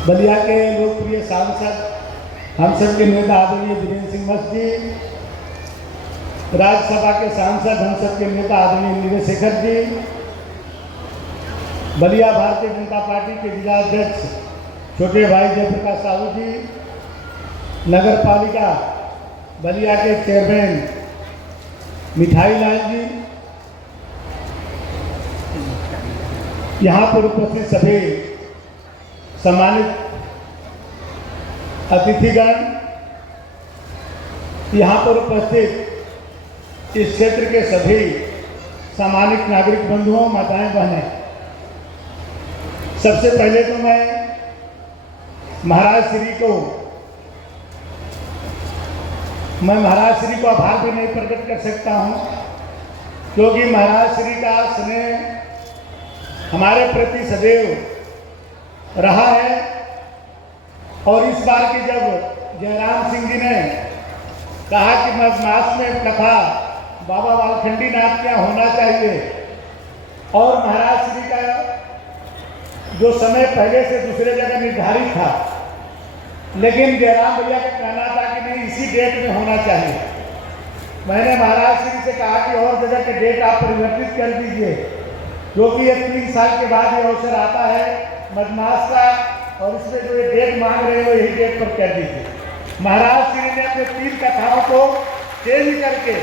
बलिया के लोकप्रिय सांसद हम सब के नेता आदरणीय वीरेंद्र सिंह मस्त जी, राज्यसभा के सांसद हम सब के नेता आदरणीय नीरज शेखर जी, बलिया भारतीय जनता पार्टी के जिला अध्यक्ष छोटे भाई जयप्रकाश साहू जी, नगर पालिका बलिया के चेयरमैन मिठाई लाल जी, यहाँ पर उपस्थित सभी सम्मानित अतिथिगण, यहाँ पर उपस्थित इस क्षेत्र के सभी सम्मानित नागरिक बंधुओं, माताएं बहनें, सबसे पहले तो मैं महाराज श्री को आभार भी नहीं प्रकट कर सकता हूँ, क्योंकि महाराज श्री का स्नेह हमारे प्रति सदैव रहा है। और इस बार की जब जयराम सिंह जी ने कहा कि मास में कथा बाबा वालखंडी नाथ क्या होना चाहिए, और महाराज श्री का जो समय पहले से दूसरे जगह निर्धारित था, लेकिन जयराम भैया का कहना था कि नहीं इसी डेट में होना चाहिए। मैंने महाराज श्री से कहा कि और जगह के डेट आप परिवर्तित कर दीजिए, क्योंकि ये 3 साल के बाद ये अवसर आता है मधमास का, और इसमें जो ये डेट मांग रहे हो यही डेट पर कर दीजिए। महाराज श्री ने अपने 3 कथाओं को चेंज करके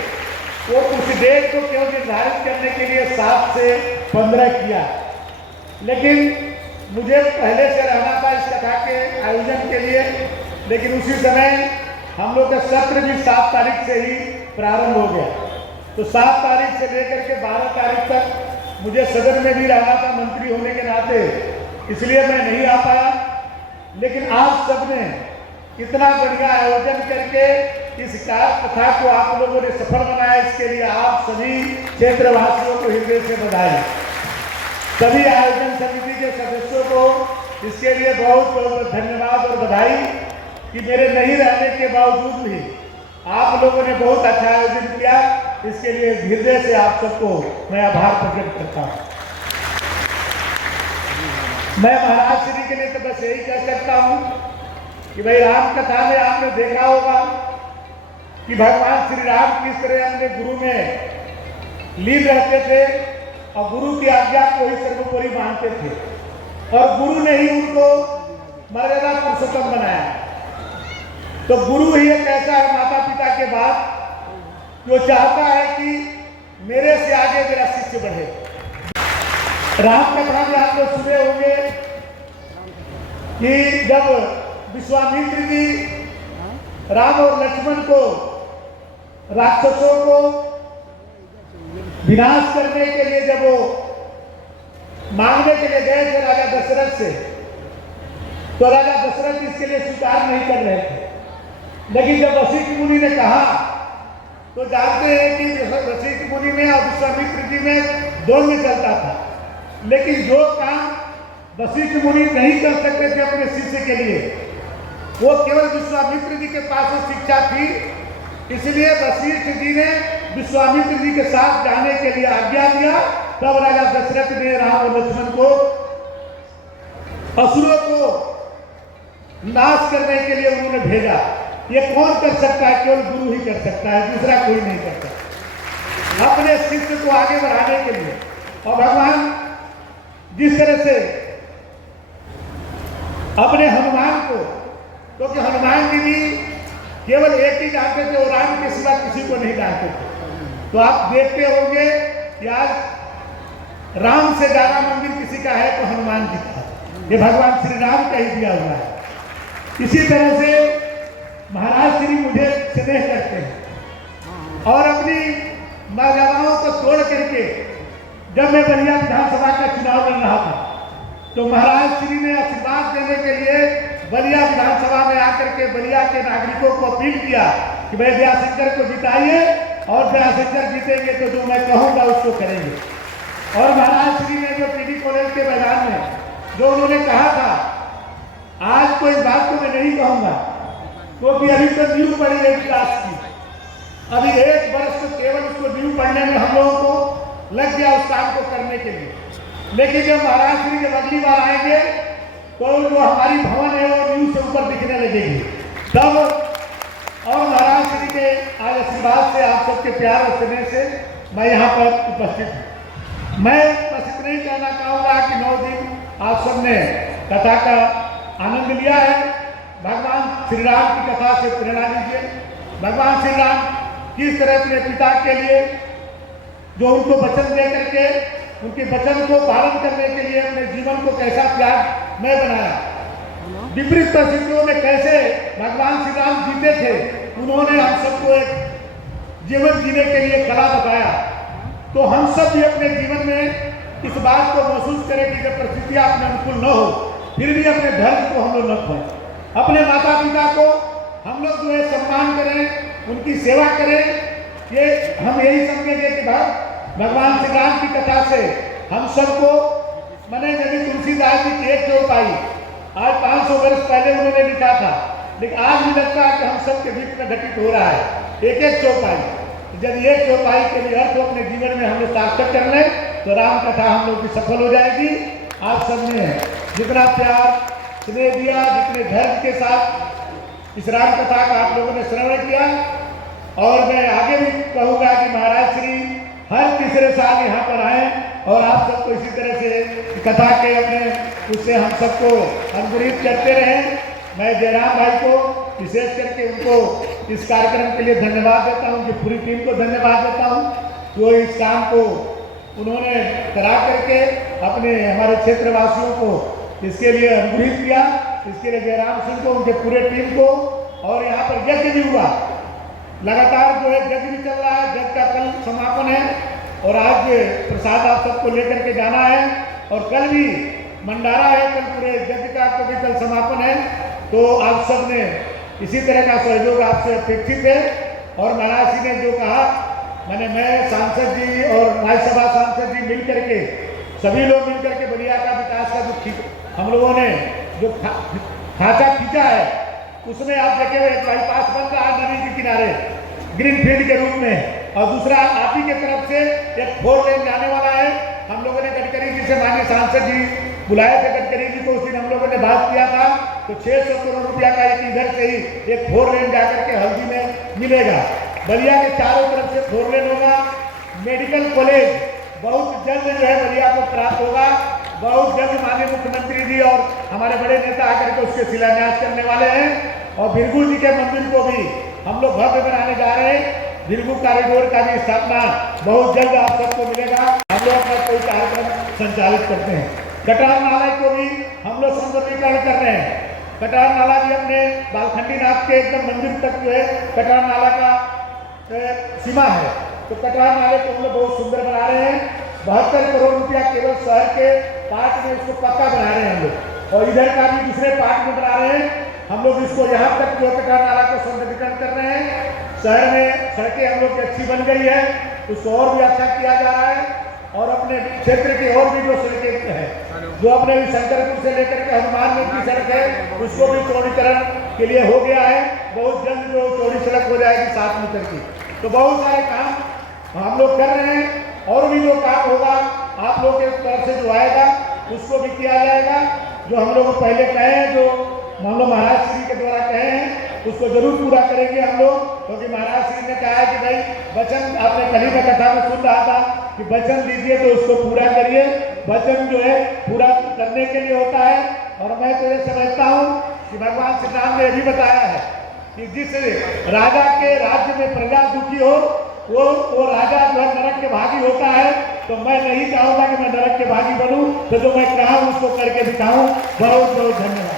वो उस डेट को क्यों निर्धारित करने के लिए 7 से 15 किया, लेकिन मुझे पहले से रहना था इस कथा के आयोजन के लिए। लेकिन उसी समय हम लोग का सत्र भी 7 तारीख से ही प्रारंभ हो गया, तो 7 तारीख से लेकर के 12 तारीख तक मुझे सदन में भी रहना था मंत्री होने के नाते, इसलिए मैं नहीं आ पाया। लेकिन आप सबने इतना बढ़िया आयोजन करके इस कथा को आप लोगों ने सफल बनाया, इसके लिए आप सभी क्षेत्रवासियों को हृदय से बधाई। सभी आयोजन समिति के सदस्यों को इसके लिए बहुत बहुत धन्यवाद और बधाई कि मेरे नहीं रहने के बावजूद भी आप लोगों ने बहुत अच्छा आयोजन किया। इसके लिए हृदय से आप सबको मैं आभार प्रकट करता हूँ। मैं महाराज श्री के लिए तो बस यही कह सकता हूँ कि भाई राम कथा में आपने देखा होगा कि भगवान श्री राम किस तरह अपने गुरु में लीन रहते थे और गुरु की आज्ञा को ही सर्वोपरि मानते थे, और गुरु ने ही उनको मर्यादा पुरुषोत्तम बनाया। तो गुरु ही एक ऐसा है माता पिता के बाद जो चाहता है कि मेरे से आगे मेरा शिष्य बढ़े। राम कथा में आप लोग सुने होंगे कि जब विश्वामित्र जी राम और लक्ष्मण को राक्षसों को विनाश करने के लिए जब वो मांगने के लिए गए थे राजा दशरथ से, तो राजा दशरथ इसके लिए स्वीकार नहीं कर रहे थे। लेकिन जब वशिष्ठ मुनि ने कहा, तो जानते हैं कि वशिष्ठ मुनि में और विश्वामित्र जी में दोनों में चलता था, लेकिन जो काम वशिष्ठ मुनि नहीं कर सकते थे अपने शिष्य के लिए, वो केवल विश्वामित्र जी के पास वो शिक्षा थी। इसलिए वशिष्ठ जी ने विश्वामित्र जी के साथ जाने के लिए आज्ञा दिया। तब राजा दशरथ ने राम और लक्ष्मण को असुरों को नाश करने के लिए उन्होंने भेजा। ये कौन कर सकता है? केवल गुरु ही कर सकता है, दूसरा कोई नहीं कर सकता, अपने शिष्य को आगे बढ़ाने के लिए। और भगवान जिस तरह से अपने हनुमान को, क्योंकि हनुमान जी भी केवल एक ही जानते थे और राम के सिवा किसी को नहीं जानते थे, तो आप देखते होंगे कि आज राम से ज्यादा मंदिर किसी का है तो हनुमान जी का, ये भगवान श्री राम का ही दिया हुआ है। इसी तरह से महाराज श्री मुझे स्नेह करते हैं और अपनी मर्यादाओं को तोड़ करके जब मैं बलिया विधानसभा का चुनाव लड़ रहा था, तो महाराज श्री ने आशीर्वाद देने के लिए बलिया विधानसभा में आकर के बलिया के नागरिकों को अपील किया कि भाई दयाशंकर को जिताइए, और दयाशंकर जीतेंगे तो जो मैं कहूँगा उसको करेंगे। और महाराज श्री ने जो पीडी कॉलेज के मैदान में जो उन्होंने कहा था, आज तो इस बात को मैं नहीं कहूँगा, क्योंकि अभी तो न्यू पड़ी है विकास की, अभी 1 वर्ष तो केवल उसको न्यू पढ़ने में हम लोगों को लग गया उस काम को करने के लिए। लेकिन जब महाराज श्री जब अगली बार आएंगे तो जो हमारी भवन यू से ऊपर दिखने लगेगी तब। और महाराज श्री के आज आशीर्वाद से, आप सबके प्यार और स्नेह से मैं यहाँ पर उपस्थित हूँ। मैं बस इतना ही कहना चाहूँगा कि 9 दिन आप सबने कथा का आनंद लिया है। भगवान श्री राम की कथा से प्रेरणा लीजिए। भगवान श्री राम किस तरह अपने पिता के लिए जो उनको वचन दे करके उनके वचन को पालन करने के लिए अपने जीवन को कैसा त्यागमय बनाया, विपरीत परिस्थितियों में कैसे भगवान श्री राम जीते थे, उन्होंने हम सबको एक जीवन जीने के लिए कला बताया। तो हम सब भी अपने जीवन में इस बात को महसूस करें कि जब परिस्थितियां अपने अनुकूल न हो, फिर भी अपने धर्म को हम लोग न खोएं। अपने माता पिता को हम लोग जो है सम्मान करें, उनकी सेवा करें। ये हम यही समझेंगे कि भगवान श्री राम की कथा से हम सबको मैंने यदि तुलसीदास जी की एक चौपाई आज 500 वर्ष पहले उन्होंने लिखा था, लेकिन आज भी लगता है कि हम सबके बीच में घटित हो रहा है एक एक चौपाई। यदि एक चौपाई के लिए अर्थ अपने जीवन में हम लोग सार्थक कर लें तो राम कथा हम लोग की सफल हो जाएगी। आप सबने जितना प्यार स्नेह दिया, जितने धैर्य के साथ इस राम कथा का आप लोगों ने श्रवण किया, और मैं आगे भी कहूँगा कि महाराज श्री हर तीसरे साल यहाँ पर आए और आप सबको इसी तरह से कथा के अपने उससे हम सबको अनुग्रहित करते रहें। मैं जयराम भाई को विशेष करके उनको इस कार्यक्रम के लिए धन्यवाद देता हूँ, कि पूरी टीम को धन्यवाद देता हूँ जो इस काम को उन्होंने करा करके अपने हमारे क्षेत्रवासियों को इसके लिए अनुग्रहित किया। इसके लिए जयराम सिंह को, उनके पूरे टीम को, और यहाँ पर यज्ञ भी हुआ लगातार जो है, यज्ञ भी चल रहा है। यज्ञ का कल समापन है और आज प्रसाद आप सबको लेकर के जाना है, और कल भी भंडारा है, कल पूरे यज्ञ का भी कल समापन है। तो आप सब ने इसी तरह का सहयोग आपसे अपेक्षित है। और महाराज जी ने जो कहा, मैं सांसद जी और राज्यसभा सांसद जी मिल करके, सभी लोग मिल करके बलिया का विकास का जो हम लोगों ने जो खांचा खींचा है, उसमें आप देखे हुए बाईपास बन रहा है नदी के किनारे ग्रीन फील्ड के रूप में, और दूसरा आप ही के तरफ से एक 4 लेन जाने वाला है। हम लोगों ने गडकरी जी से, माननीय सांसद जी बुलाए थे गडकरी जी को, उस दिन हम लोगों ने बात किया था। तो 600 करोड़ रुपया का एक इधर से ही एक 4 लेन जाकर के हल्दी में मिलेगा। बलिया के चारों तरफ से 4 लेन होगा। मेडिकल कॉलेज बहुत जल्द जो है बलिया को प्राप्त होगा। बहुत जल्द माननीय मुख्यमंत्री जी और हमारे बड़े नेता आकर के उसके शिलान्यास करने वाले हैं। और भृगु जी के मंदिर को भी हम लोग भव्य बनाने जा रहे हैं। भृगु कॉरिडोर का भी स्थापना बहुत जल्द आप सबको मिलेगा। हम लोग अपना कोई कार्यक्रम संचालित करते हैं। कटार नाला को भी हम लोग सौंदर्यीकरण कर रहे हैं। कटार नाला भी अपने बालखंडी नाथ के एकदम मंदिर तक जो है कटार नाला का सीमा है। तो कटार नाले को हम लोग बहुत सुंदर बना रहे हैं। 72 करोड़ रुपया केवल शहर के पार्ट में इसको पक्का बना रहे हैं हम लोग, और इधर का भी दूसरे पार्ट में बना रहे हैं। हम लोग इसको यहाँ तक जो कटार नाला को सौंदर्यीकरण कर रहे हैं। शहर में सड़कें हम लोग की अच्छी बन गई है, उसको और भी अच्छा किया जा रहा है। और अपने क्षेत्र की और भी जो सड़कें हैं, जो अपने शंकरपुर से लेकर के हनुमानगंज की सड़क है, उसको भी चौड़ीकरण के लिए हो गया है। बहुत जल्द जो चौड़ी सड़क हो जाएगी 7 मीटर की। तो बहुत सारे काम हम लोग कर रहे हैं, और भी जो काम होगा आप लोग के तरफ से जो आएगा उसको भी किया जाएगा। जो हम लोग पहले कहे हैं, जो हम लोग महाराज श्री के द्वारा कहे हैं, उसको जरूर पूरा करेंगे हम लोग। क्योंकि महाराज श्री ने कहा है कि भाई वचन, आपने कल में कथा में सुन रहा था कि वचन दीजिए तो उसको पूरा करिए। वचन जो है पूरा करने के लिए होता है। और मैं तो ये समझता हूँ कि भगवान श्री राम ने ये भी बताया है कि जिस राजा के राज्य में प्रजा दुखी हो, वो राजा जो है नरक के भागी होता है। तो मैं नहीं चाहूँगा कि मैं नरक के भागी बनूँ। तो जो मैं कहा उसको करके दिखाऊँ। बहुत बहुत धन्यवाद।